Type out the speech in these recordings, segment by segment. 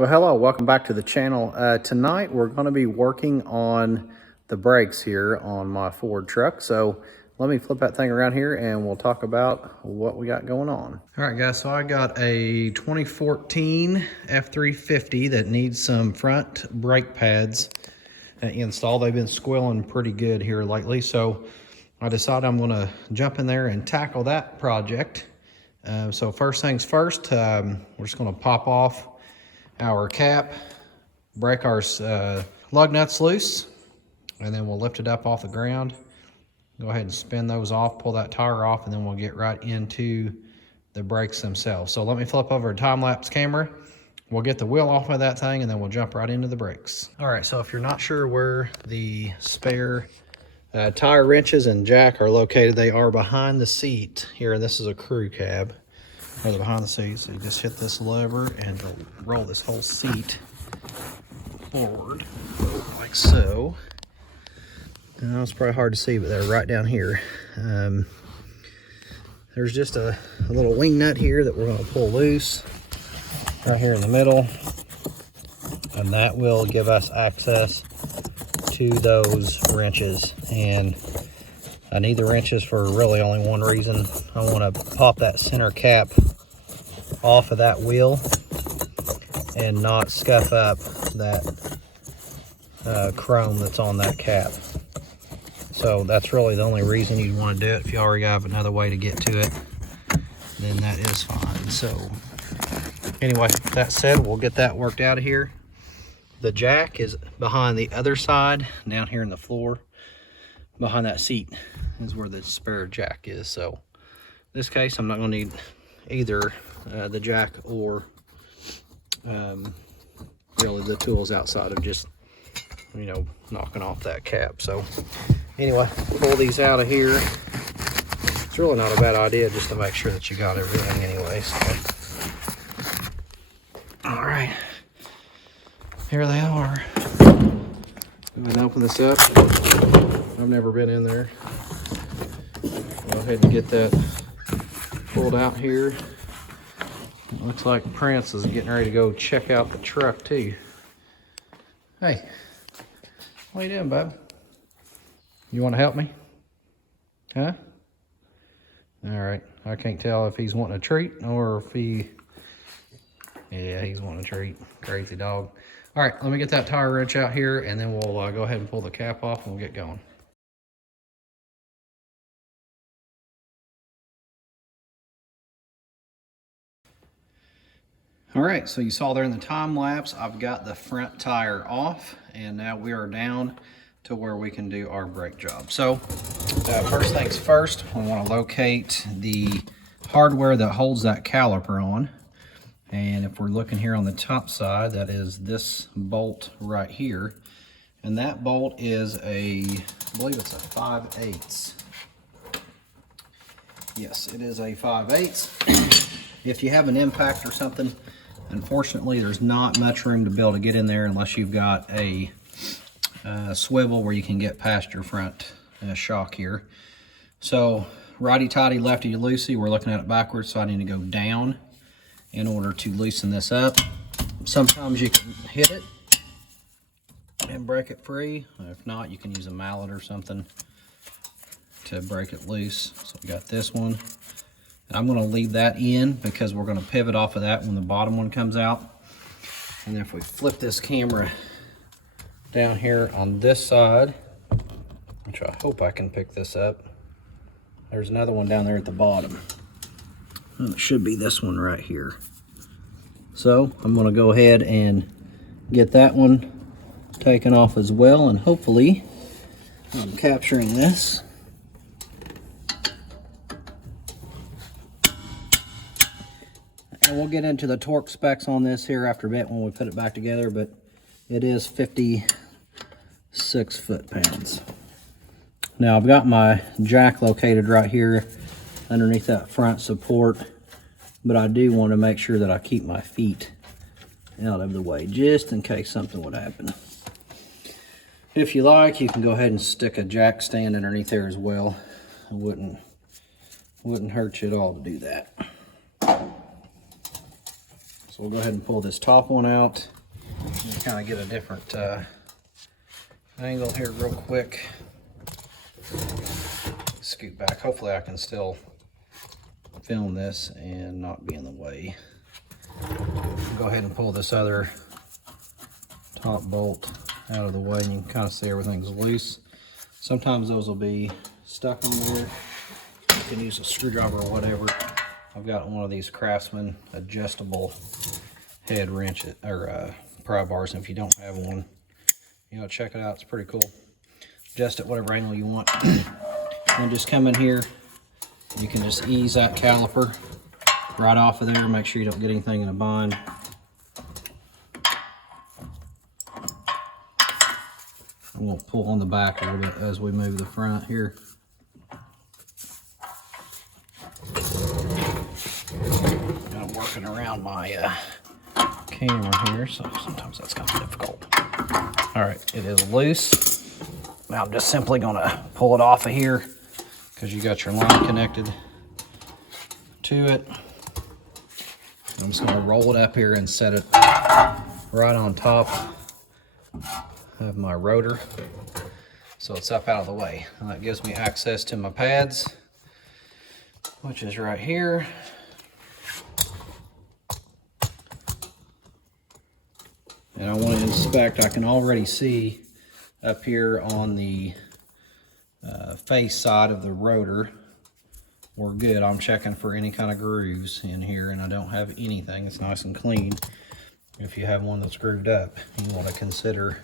Well, hello, welcome back to the channel. Tonight we're going to be working on the brakes here on my Ford truck. So let me flip that thing around here and we'll talk about what we got going on. All right, guys, so I got a 2014 F350 that needs some front brake pads installed. They've been squealing pretty good here lately, so I decided I'm going to jump in there and tackle that project. So first things first, we're just going to pop off our cap, break our lug nuts loose, and then we'll lift it up off the ground. Go ahead and spin those off, pull that tire off, and then we'll get right into the brakes themselves. So let me flip over a time-lapse camera. We'll get the wheel off of that thing, and then we'll jump right into the brakes. All right, so if you're not sure where the spare tire wrenches and jack are located, they are behind the seat here, and this is a crew cab. Or behind the seat, so you just hit this lever and roll this whole seat forward like so. Now it's probably hard to see, but they're right down here. There's just a little wing nut here that we're going to pull loose right here in the middle, and that will give us access to those wrenches. And I need the wrenches for really only one reason. I want to pop that center cap off of that wheel and not scuff up that chrome that's on that cap. So that's really the only reason you'd want to do it. If you already have another way to get to it, then that is fine. So anyway, that said, we'll get that worked out of here. The jack is behind the other side, down here in the floor. Behind that seat is where the spare jack is. So in this case, I'm not going to need either the jack or really the tools outside of just, you know, knocking off that cap. So anyway, pull these out of here. It's really not a bad idea just to make sure that you got everything anyway. So all right, here they are. Go ahead and open this up. I've never been in there. Go ahead and get that pulled out here. Looks like Prince is getting ready to go check out the truck too. Hey, what are you doing, bub? You want to help me? Huh? All right. I can't tell if he's wanting a treat or if yeah, he's wanting a treat. Crazy dog. All right, let me get that tire wrench out here, and then we'll go ahead and pull the cap off and we'll get going. All right, so you saw there in the time lapse, I've got the front tire off, and now we are down to where we can do our brake job. So first things first, we want to locate the hardware that holds that caliper on. And if we're looking here on the top side, that is this bolt right here. And that bolt is I believe it's a 5/8. Yes, it is a 5/8. If you have an impact or something, unfortunately, there's not much room to be able to get in there unless you've got a swivel where you can get past your front shock here. So righty-tighty, lefty-loosey, we're looking at it backwards, so I need to go down in order to loosen this up. Sometimes you can hit it and break it free. If not, you can use a mallet or something to break it loose. So we got this one. And I'm going to leave that in because we're going to pivot off of that when the bottom one comes out. And then if we flip this camera down here on this side, which I hope I can pick this up, there's another one down there at the bottom. And it should be this one right here. So I'm going to go ahead and get that one taken off as well, and hopefully I'm capturing this. And we'll get into the torque specs on this here after a bit when we put it back together, but it is 56 foot-pounds. Now I've got my jack located right here underneath that front support, but I do want to make sure that I keep my feet out of the way just in case something would happen. If you like, you can go ahead and stick a jack stand underneath there as well. It wouldn't hurt you at all to do that. So So we'll go ahead and pull this top one out and kind of get a different angle here real quick. Scoot back. Hopefully I can still film this and not be in the way. Go ahead and pull this other top bolt out of the way, and you can kind of see everything's loose. Sometimes those will be stuck in there. You can use a screwdriver or whatever. I've got one of these Craftsman adjustable head wrench or pry bars, and if you don't have one, you know, check it out. It's pretty cool. Adjust it whatever angle you want. And just come in here. You can just ease that caliper right off of there. Make sure you don't get anything in a bind. And we'll pull on the back a little bit as we move the front here. I'm working around my camera here, so sometimes that's kind of difficult. All right, it is loose. Now I'm just simply gonna pull it off of here because you got your line connected to it. I'm just gonna roll it up here and set it right on top of my rotor, so it's up out of the way. And that gives me access to my pads, which is right here. And I want to inspect. I can already see up here on the face side of the rotor, we're good. I'm checking for any kind of grooves in here, and I don't have anything. It's nice and clean. If you have one that's grooved up, you want to consider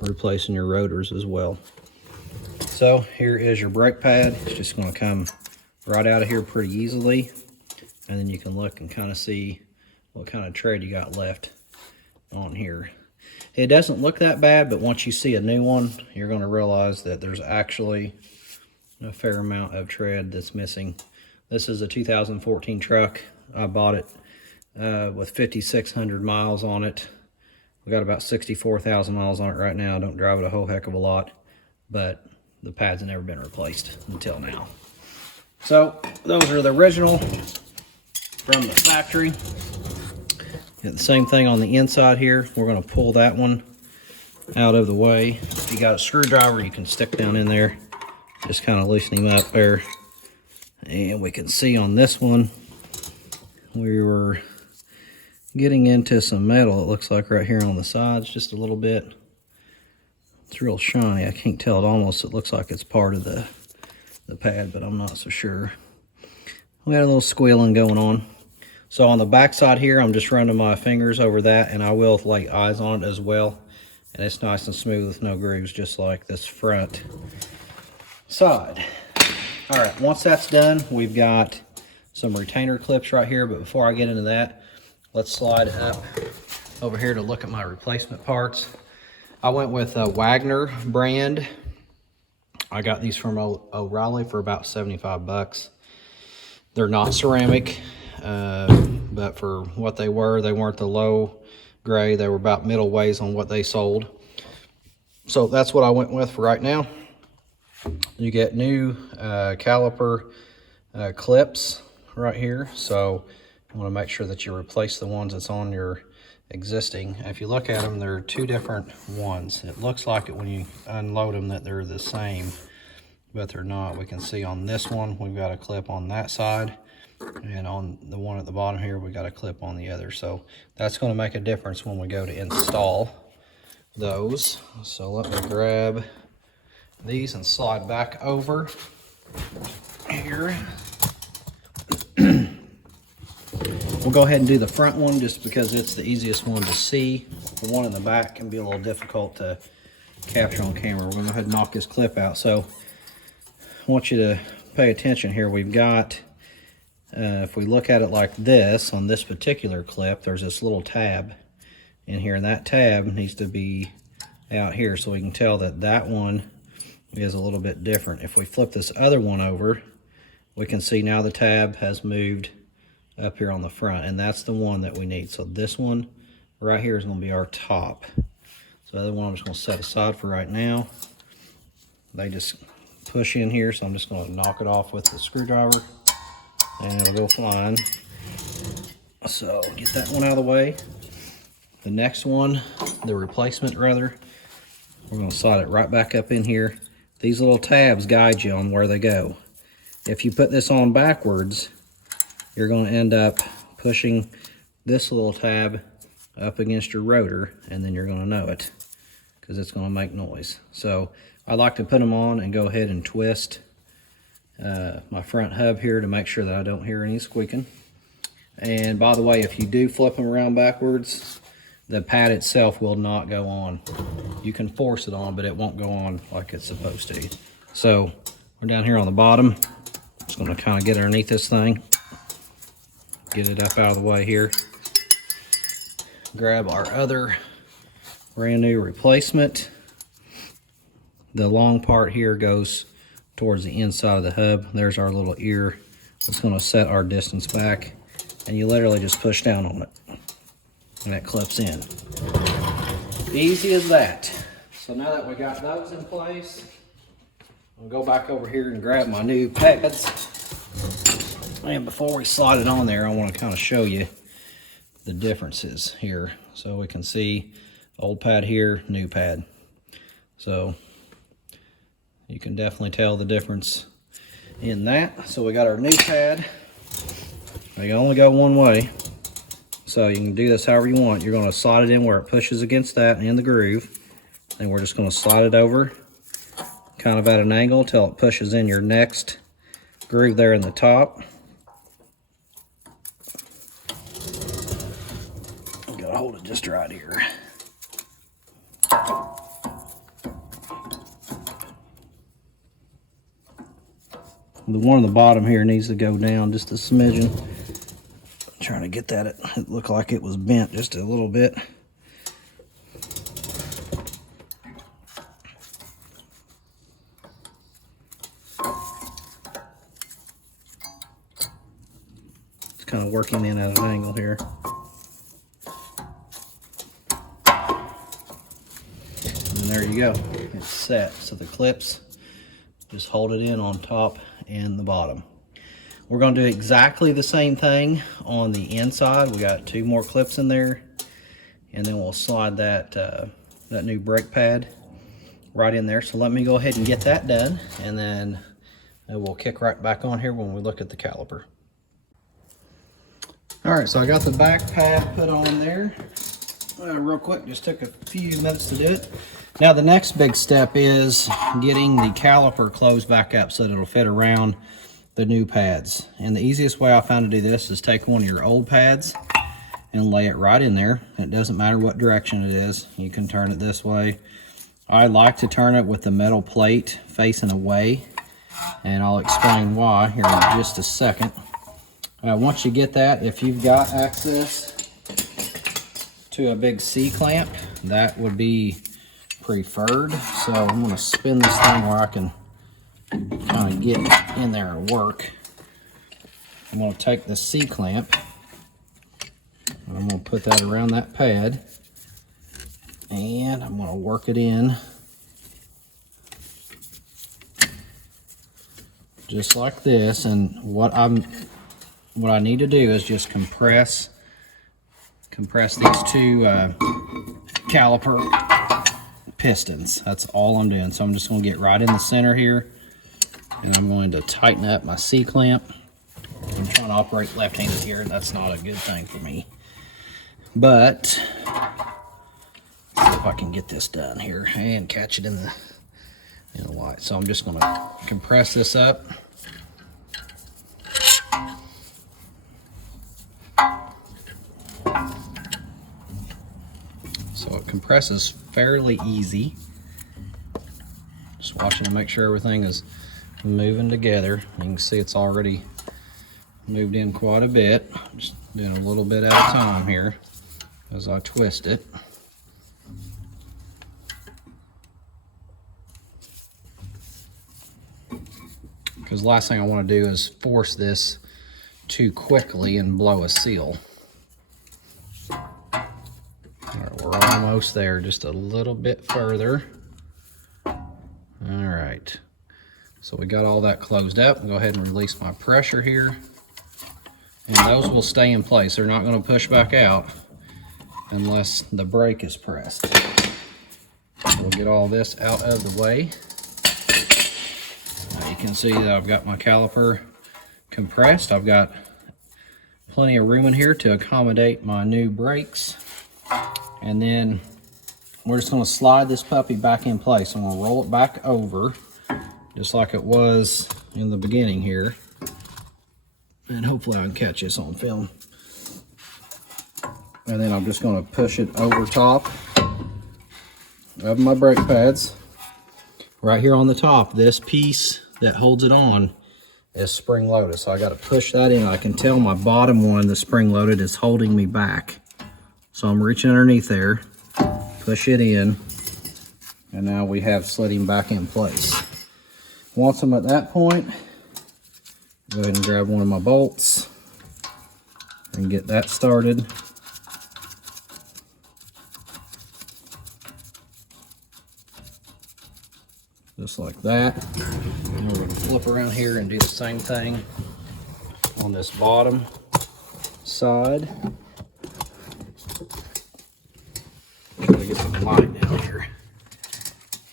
replacing your rotors as well. So here is your brake pad. It's just going to come right out of here pretty easily, and then you can look and kind of see what kind of tread you got left on here. It doesn't look that bad, but once you see a new one, you're going to realize that there's actually a fair amount of tread that's missing. This is a 2014 truck. I bought it with 5,600 miles on it. We got about 64,000 miles on it right now. I don't drive it a whole heck of a lot, but the pads have never been replaced until now. So those are the original from the factory. Get the same thing on the inside here. We're going to pull that one out of the way. If you got a screwdriver, you can stick down in there, just kind of loosen him up there. And we can see on this one, we were getting into some metal, it looks like right here on the sides, just a little bit. It's real shiny. I can't tell. It looks like it's part of the pad, but I'm not so sure. We got a little squealing going on. So on the back side here, I'm just running my fingers over that, and I will lay eyes on it as well. And it's nice and smooth with no grooves, just like this front side. All right, once that's done, we've got some retainer clips right here. But before I get into that, let's slide up over here to look at my replacement parts. I went with a Wagner brand. I got these from O'Reilly for about 75 bucks. They're not ceramic, but for what they weren't the low grade. They were about middle ways on what they sold. So that's what I went with for right now. You get new caliper clips right here. So you want to make sure that you replace the ones that's on your existing. If you look at them, there are two different ones. It looks like it when you unload them that they're the same, but they're not. We can see on this one, we've got a clip on that side, and on the one at the bottom here, we got a clip on the other. So that's going to make a difference when we go to install those. So let me grab these and slide back over here. We'll go ahead and do the front one just because it's the easiest one to see. The one in the back can be a little difficult to capture on camera. We're going to go ahead and knock this clip out. So I want you to pay attention here. We've got, if we look at it like this, on this particular clip, there's this little tab in here, and that tab needs to be out here so we can tell that that one is a little bit different. If we flip this other one over, we can see now the tab has moved up here on the front, and that's the one that we need. So this one right here is going to be our top. So the other one I'm just going to set aside for right now. They just push in here, so I'm just going to knock it off with the screwdriver, and it'll go flying. So get that one out of the way. The next one, the replacement rather, we're going to slide it right back up in here. These little tabs guide you on where they go. If you put this on backwards, you're going to end up pushing this little tab up against your rotor, and then you're going to know it because it's going to make noise. So I like to put them on and go ahead and twist my front hub here to make sure that I don't hear any squeaking. And by the way, if you do flip them around backwards, the pad itself will not go on. You can force it on, but it won't go on like it's supposed to. So we're down here on the bottom. Just going to kind of get underneath this thing, get it up out of the way here. Grab our other brand new replacement. The long part here goes towards the inside of the hub. There's our little ear. It's going to set our distance back, and you literally just push down on it and it clips in. Easy as that. So now that we got those in place, I'll go back over here and grab my new pads. And before we slide it on there, I want to kind of show you the differences here. So we can see old pad here, new pad. So you can definitely tell the difference in that. So we got our new pad. You can only go one way. So you can do this however you want. You're going to slide it in where it pushes against that in the groove. And we're just going to slide it over kind of at an angle until it pushes in your next groove there in the top. Got to hold it just right here. The one on the bottom here needs to go down just a smidgen. I'm trying to get that, it looked like it was bent just a little bit. It's kind of working in at an angle here. And there you go, it's set. So the clips, just hold it in on top and the bottom. We're going to do exactly the same thing on the inside. We got 2 more clips in there, and then we'll slide that that new brake pad right in there. So let me go ahead and get that done, and then we'll kick right back on here when we look at the caliper. All right, so I got the back pad put on there real quick. Just took a few minutes to do it. Now the next big step is getting the caliper closed back up so that it'll fit around the new pads. And the easiest way I found to do this is take one of your old pads and lay it right in there. It doesn't matter what direction it is. You can turn it this way. I like to turn it with the metal plate facing away, and I'll explain why here in just a second. Once you get that, if you've got access to a big C-clamp, that would be preferred. So I'm going to spin this thing where I can kind of get in there and work. I'm going to take the C-clamp and I'm going to put that around that pad, and I'm going to work it in just like this. And what I need to do is just compress these 2 caliper pistons. That's all I'm doing. So I'm just going to get right in the center here, and I'm going to tighten up my C-clamp. I'm trying to operate left-handed here, and that's not a good thing for me. But let's see if I can get this done here and catch it in the light. So I'm just going to compress this up. So it compresses fairly easy. Just watching to make sure everything is moving together. You can see it's already moved in quite a bit. Just doing a little bit at a time here as I twist it. Because the last thing I want to do is force this too quickly and blow a seal. All right, we're almost there, just a little bit further. All right, so we got all that closed up. I'll go ahead and release my pressure here. And those will stay in place. They're not going to push back out unless the brake is pressed. We'll get all this out of the way. Now you can see that I've got my caliper compressed. I've got plenty of room in here to accommodate my new brakes. And then we're just going to slide this puppy back in place. I'm going to roll it back over just like it was in the beginning here. And hopefully I can catch this on film. And then I'm just going to push it over top of my brake pads. Right here on the top, this piece that holds it on is spring loaded. So I got to push that in. I can tell my bottom one, the spring loaded, is holding me back. So I'm reaching underneath there, push it in, and now we have sliding back in place. Once I'm at that point, go ahead and grab one of my bolts and get that started. Just like that. And we're going to flip around here and do the same thing on this bottom side. Try to get the light down here.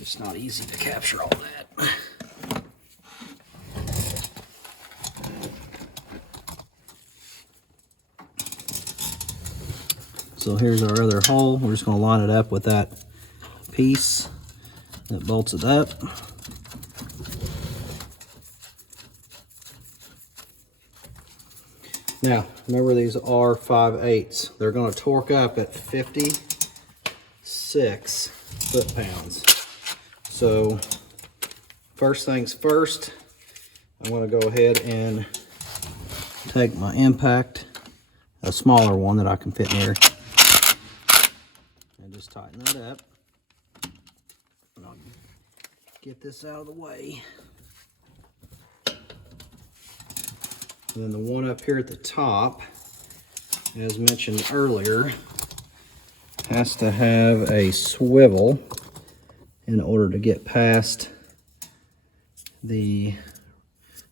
It's not easy to capture all that. So here's our other hole. We're just going to line it up with that piece that bolts it up. Now, remember these are 5/8. They're going to torque up at 56 foot-pounds. So, first things first, I'm going to go ahead and take my impact, a smaller one that I can fit in there, and just tighten that up. And I'll get this out of the way. And then the one up here at the top, as mentioned earlier, has to have a swivel in order to get past the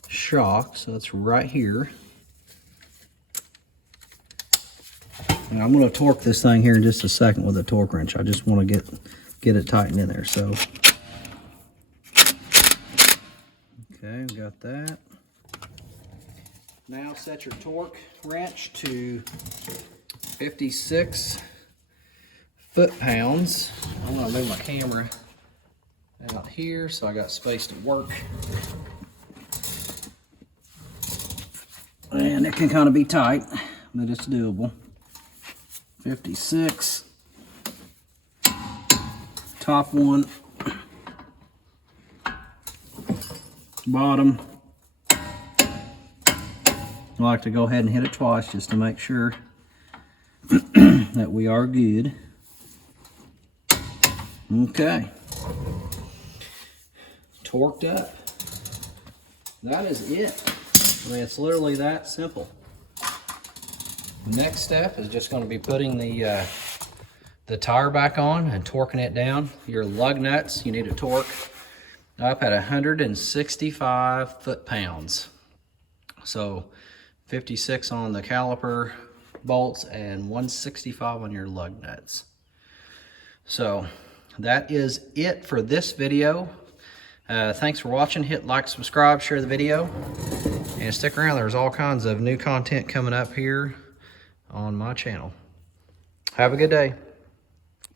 shock. So it's right here. And I'm going to torque this thing here in just a second with a torque wrench. I just want to get it tightened in there. So, okay, we got that. Now set your torque wrench to 56 foot-pounds. I'm going to move my camera out here so I got space to work. And it can kind of be tight, but it's doable. 56. Top one. Bottom. I like to go ahead and hit it twice just to make sure that we are good. Okay. Torqued up. That is it. I mean, it's literally that simple. Next step is just going to be putting the tire back on and torquing it down. Your lug nuts, you need to torque up at 165 foot-pounds. So 56 on the caliper bolts and 165 on your lug nuts. So that is it for this video. Thanks for watching. Hit like, subscribe, share the video, and stick around. There's all kinds of new content coming up here on my channel. Have a good day.